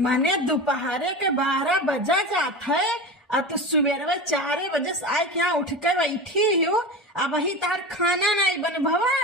मने दोपहरे के 12 बजा जात है। अब तो सुबह 4 बजे से आए के यहाँ उठ के बैठी हो। अब ही तार खाना नहीं बन भवा।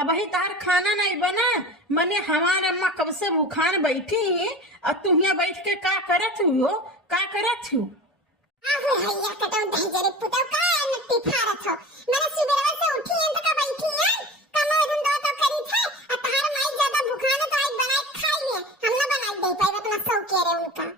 अब ही तार खाना नहीं बना। मने हमार अम्मा कब से भूखान बैठी ही। अब तुम यहाँ बैठ के का करत हो? का करत हो? आहो भैया कटौ दही जरे पुतौ का नट्टी फारत हो। मैंने सुबह से उठी हैं तो का बैठी हैं कमो धंधो तो करी थे। आ तार माई ज्यादा भूखान तो आज बनाए खाई ले हम ना बनाई दे पाए इतना सौ कह रहे उनका।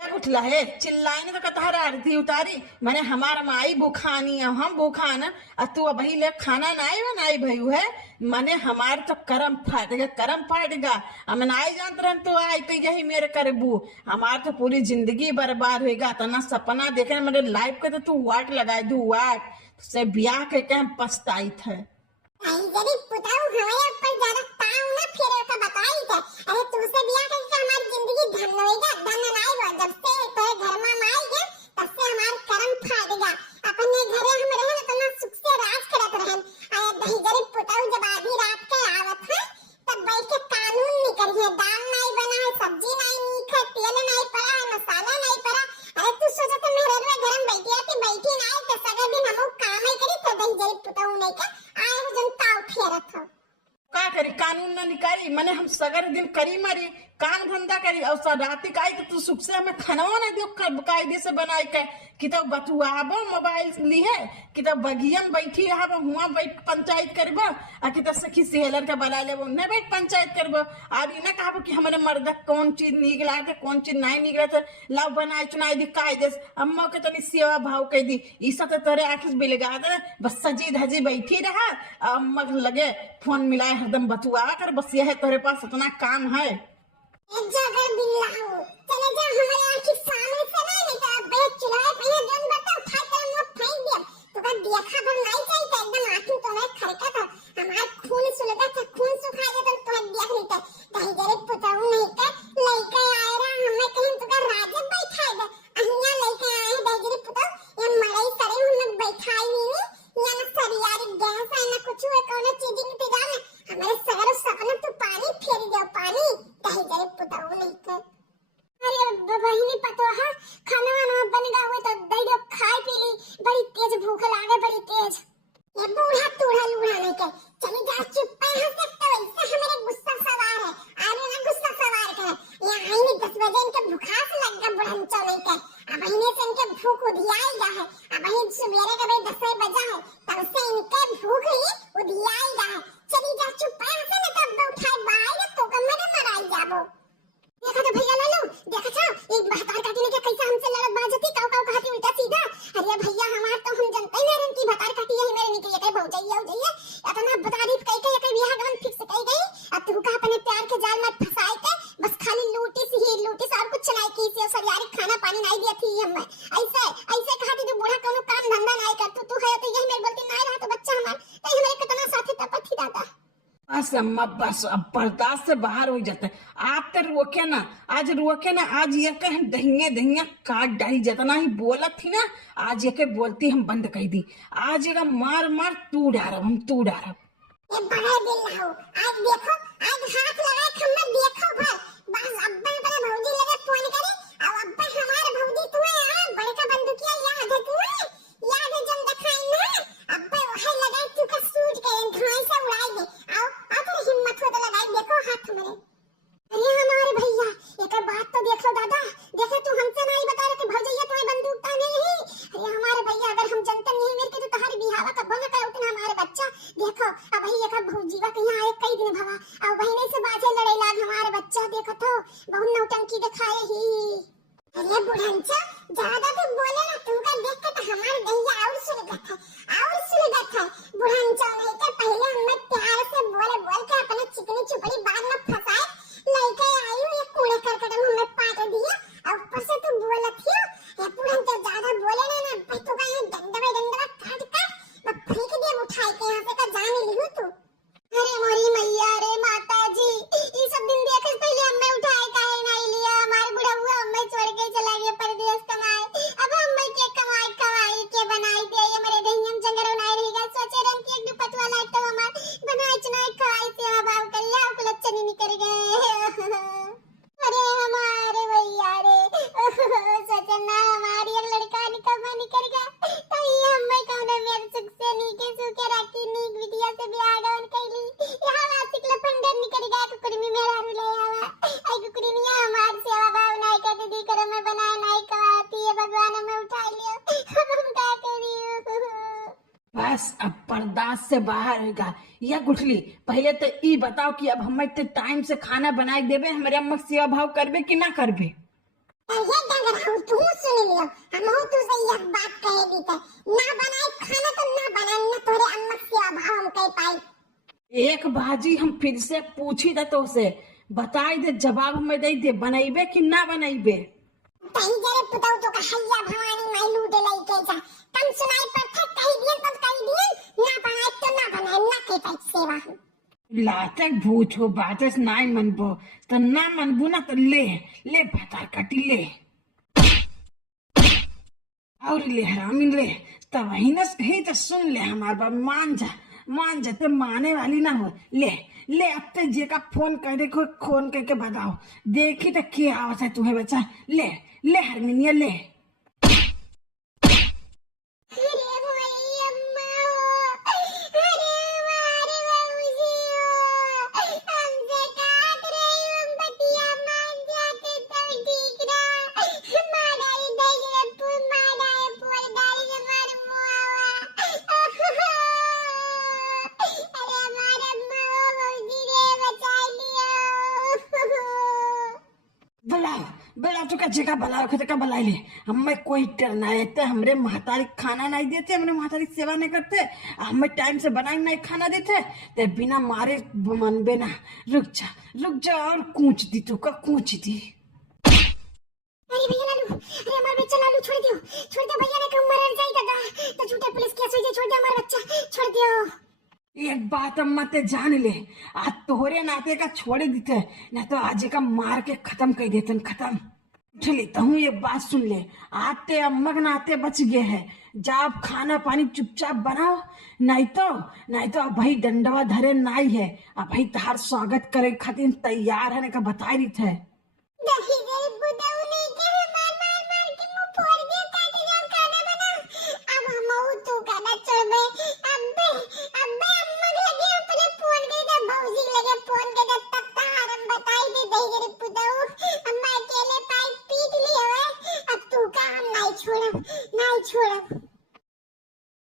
उठला है चिल्लाई ने तो कतहर आरती उतारी। मैंने हमार माई भूखानी है हम भूखान। और तू अब ले खाना नहीं बनाई भयू है। मने हमार तो करम फाटेगा करम फाटेगा। हम नहीं जानते रहन तो आई तो यही मेरे करबू। हमार तो पूरी जिंदगी बर्बाद होएगा। तना सपना देखे मेरे लाइफ के तो तू वाट लगाए दू वाट से ब्याह के क्या पछताई थे। आई जरी पुतौ हमारे ऊपर ज्यादा ताऊ ना फिरे का बताई थे। अरे तुमसे ब्याह करके हमारी जिंदगी धन होएगा धन नहीं हो। जब से तो घर में माई गए तब से हमार करम फाटेगा। अपने घरे हम रहे तो ना सुख से राज करत रहन। आया दही जरी पुतौ जब आधी रात के आवत है तब बैठ के कानून नहीं करिए। दाल नहीं बना है सब्जी नहीं नीक है तेल नहीं पड़ा है मसाला नहीं पड़ा। अरे तू सोचा तो मेरे घर में बैठी आती बैठी नहीं तो सगा दिन हम काम ही करी तो दही जरी पुतौ नहीं के आए हो जनता उठेरत हो। का करी कानून न निकाली। मने हम सगर दिन करी मरी काम धंधा करी और राती का आई तो तू सुख से हमें खानवा न दियो कायदे से बनाई के कि तो बतुआबो मोबाइल ली है कि तो बगियम बैठी रहा हुआ बैठ पंचायत करब आ कि तो सखी सेलर के बला लेबो न बैठ पंचायत करब। और ये ना कहबो कि हमारे मर्द कौन चीज नीक लागे कौन चीज नहीं नीक लागे लाव बनाई चुनाई दी कायदे से अम्मा के तनी सेवा भाव कह दी। ई सब तो तोरे आंख बिलगा दे बस सजी धजी बैठी रहा। अम्मा लगे फोन मिलाए हरदम बतुआ कर बस यह तोरे पास इतना काम है। एक जगह बिल्लाओ चले जा हमारे आंखी सामने से नहीं तो बेच चुराए पहले दिन बता उठा कर मुंह फेंक दिया। तो का देखा भर नहीं चाहिए तो एकदम आंखी तो मैं खरका था हमारा खून सुलगा था खून सुखा गया तो देख नहीं था कहीं जरे पुताऊ नहीं का लइका आए रहा हमें कहीं तो का राजे बैठा दे अहिया लइका आए दे जरे पुताऊ ये मड़ई करे हम बैठाई नहीं या ना सरियारी गैस है ना कुछ है कौन चीज इंतजाम है हमारे सगर सपना तो पानी फेर दो पानी कहीं जरे पुताऊ नहीं का। अरे बहिनी पतो है खाना वाना बन गया हुआ तो दई दो खाई पी ली बड़ी तेज भूख लागे बड़ी तेज। ये बूढ़ा तूढ़ा लूढ़ा नहीं के चली जा चुप पे हंस सकते हो इससे हमारे गुस्सा सवार है आने ना गुस्सा सवार के ये आई नहीं 10 बजे इनके भूखास लग गया बुढ़ंचो नहीं के अब इन्हें से इनके भूख उधियाई गया है। अब ही सुबेरे के भाई 10 बजा है तब से इनके भूख ही उधियाई गया है। चली जा चुप पे हंसे ना तब उठाई बाई तो कमरे मराई जाबो। देखा तो भैया ले लो देखा था एक भतार काटी ने क्या कैसा हमसे लड़त बाजती काव काव कहती उल्टा सीधा। अरे भैया हमार तो हम जनता ही नहीं की भतार काटी यही मेरे निकली कहीं बहुत जाइए हो जाइए इतना बता दी कहीं कहीं कहीं बियाह गवन फिक्स कहीं गई। अब तू का अपने प्यार के जाल में फंसाए के बस खाली लूटी से और कुछ नहीं की से सरियारी खाना पानी नहीं दिया थी हम ऐसे ऐसे कहती तू बूढ़ा कोनो काम धंधा नहीं कर तू है तो यही मेरे बोलती नहीं रहा तो बच्चा हमार तो हमारे कितना साथी तपत ही दादा। बस अम्मा बस अब बर्दाश्त से बाहर हो जाता है। आप तो रोके ना आज ये कह दहिया दहिया काट डाली जितना ही बोला थी ना आज ये के बोलती हम बंद कर दी। आज ये मार मार तू डारब हम तू डारब। ये बड़े दिल लाओ आज देखो आज हाथ लगाए खम्मा देखो भर बस अब्बा बड़े भौजी लगे फोन करे अब अब्बा हमारे भौजी तू है यार बड़े का बंदूकिया याद है तू याद है जब दिखाई ना अब्बा वही लगाए तू का सूझ के धुआं से उड़ाई दे आओ तेरी हिम्मत हो तो लगाई देखो हाथ मेरे। अरे हमारे भैया एक बात तो देख लो दादा देखे तू हमसे नहीं बता रहे कि भौजैया तुम्हें बंदूक ताने नहीं। अरे हमारे भैया अगर हम जनता नहीं मेरे के तो तुम्हारी बिहावा का बंग का उतना हमारे बच्चा देखो अब भैया का भौजीवा कहीं आए कई दिन भवा अब बहने से बाजे लड़े लाग हमारे बच्चा देखो तो बहुत नौटंकी दिखाए ही। अरे बुढ़ंचा ज्यादा तो बोले ना तुमका देख के तो हमारे भैया और सुलगत है बुढ़ंचा नहीं तो पहले हमें प्यार से बोल के अपने चिकनी चुपड़ी बाद में फंसाए लइके आई ये कूड़े करकट में हमें पाट दिया और ऊपर से तू बोलत थी ये बुढ़ंचा ज्यादा बोले ना तो का ये डंडा काट मैं फेंक दिया उठाई के यहां से का जान लिहू तू। अरे मोरी मैया रे माता जी ये सब दिन देखे पहले हमें उठाए काहे नहीं लिया हमारे बुढ़ा हुआ हमें छोड़ के चला गया परदेश कमाए अब हमें के कमाई के बनाई दे ये मेरे दहियम जंगल बनाए रहेगा सोचे रन की एक दुपट वाला तो हमार बनाई चुनाई खाई सेवा भाव कर लिया कुल बस अब बर्दाश्त से बाहर होगा। या गुठली पहले तो ई बताओ कि अब हम इतने टाइम से खाना बनाए देबे, हमारे अम्मा के सेवा भाव करबे कि ना करबे? ये डगर हूँ तू सुन लियो, हम हो तू से एक बात कहे दी ते ना बनाए खाना तो ना बनाए ना तोरे अम्मा से अभाव हम कह पाई। एक बाजी हम फिर से पूछी था तो से बताई दे, जवाब हमें दे दे, बनाइबे कि ना बनाइबे? कहीं जरे पुताऊ तो कहैया भवानी माइलू दे लई के जा कम सुनाई पर था कही दियन तब कही दियन ना बनाए तो ना बनाए ना कह पाई सेवा हम। लातक भूत हो, बातस नाई मनबो तो ना मनबू ना तो ले ले भतार काटी ले और ले हरामी ले, तब वही न कही तो सुन ले हमार बाप, मान जा तो माने वाली ना हो। ले ले अब ते जे का फोन कर दे, फोन करके बताओ देखी तो क्या आवाज है तुम्हें बच्चा। ले ले हरमिनिया ले। अरे मोरी अम्मा अरे मारे बाबूजी हमसे काट रही हम बतिया मान जाते तो ठीक रहा माडाई दई रे पुल माडाई पुल डाली हमारे मुआवा अरे हमारे अम्मा बाबूजी रे बचा लियो। बुलाओ बुलाओ तो का जगह बुलाओ खते का बुला ले, हमें कोई डरना है तो हमरे महतारी खाना नहीं देते, हमरे महतारी सेवा नहीं करते, हमें टाइम से बनाए नहीं खाना देते ते बिना मारे मनबे ना। रुक जा और कूच दी तू का कूच दी। अरे भैया लालू, अरे हमारा बच्चा लालू छोड़ दियो भैया ने कम मर जाएगा तो झूठे पुलिस केस हो जाए, छोड़ दे हमारा बच्चा छोड़ दियो। एक बात अम्मा ते जान ले, आज तोहरे नाते का छोड़े देते ना तो आज का मार के खत्म कर देते खत्म। चली तो हूँ एक बात सुन ले, आज ते अम्मा के नाते बच गए है, जाब खाना पानी चुपचाप बनाओ, नहीं तो अब भाई डंडवा धरे नाई है, अब भाई तार स्वागत करे खातिर तैयार है का बताई रही थे। दही गरी बुदाऊ नहीं के मार के मुंह फोड़ दे ताकि हम खाना बना। अब हम हो तू खाना चढ़बे अब्बे अम्मा लगे अपने फोन के दे भौजी लगे फोन के दे तब तार हम बताई दे दही गरी बुदाऊ अम्मा अकेले पाई पीट ली है, अब तू का हम नहीं छोड़ब।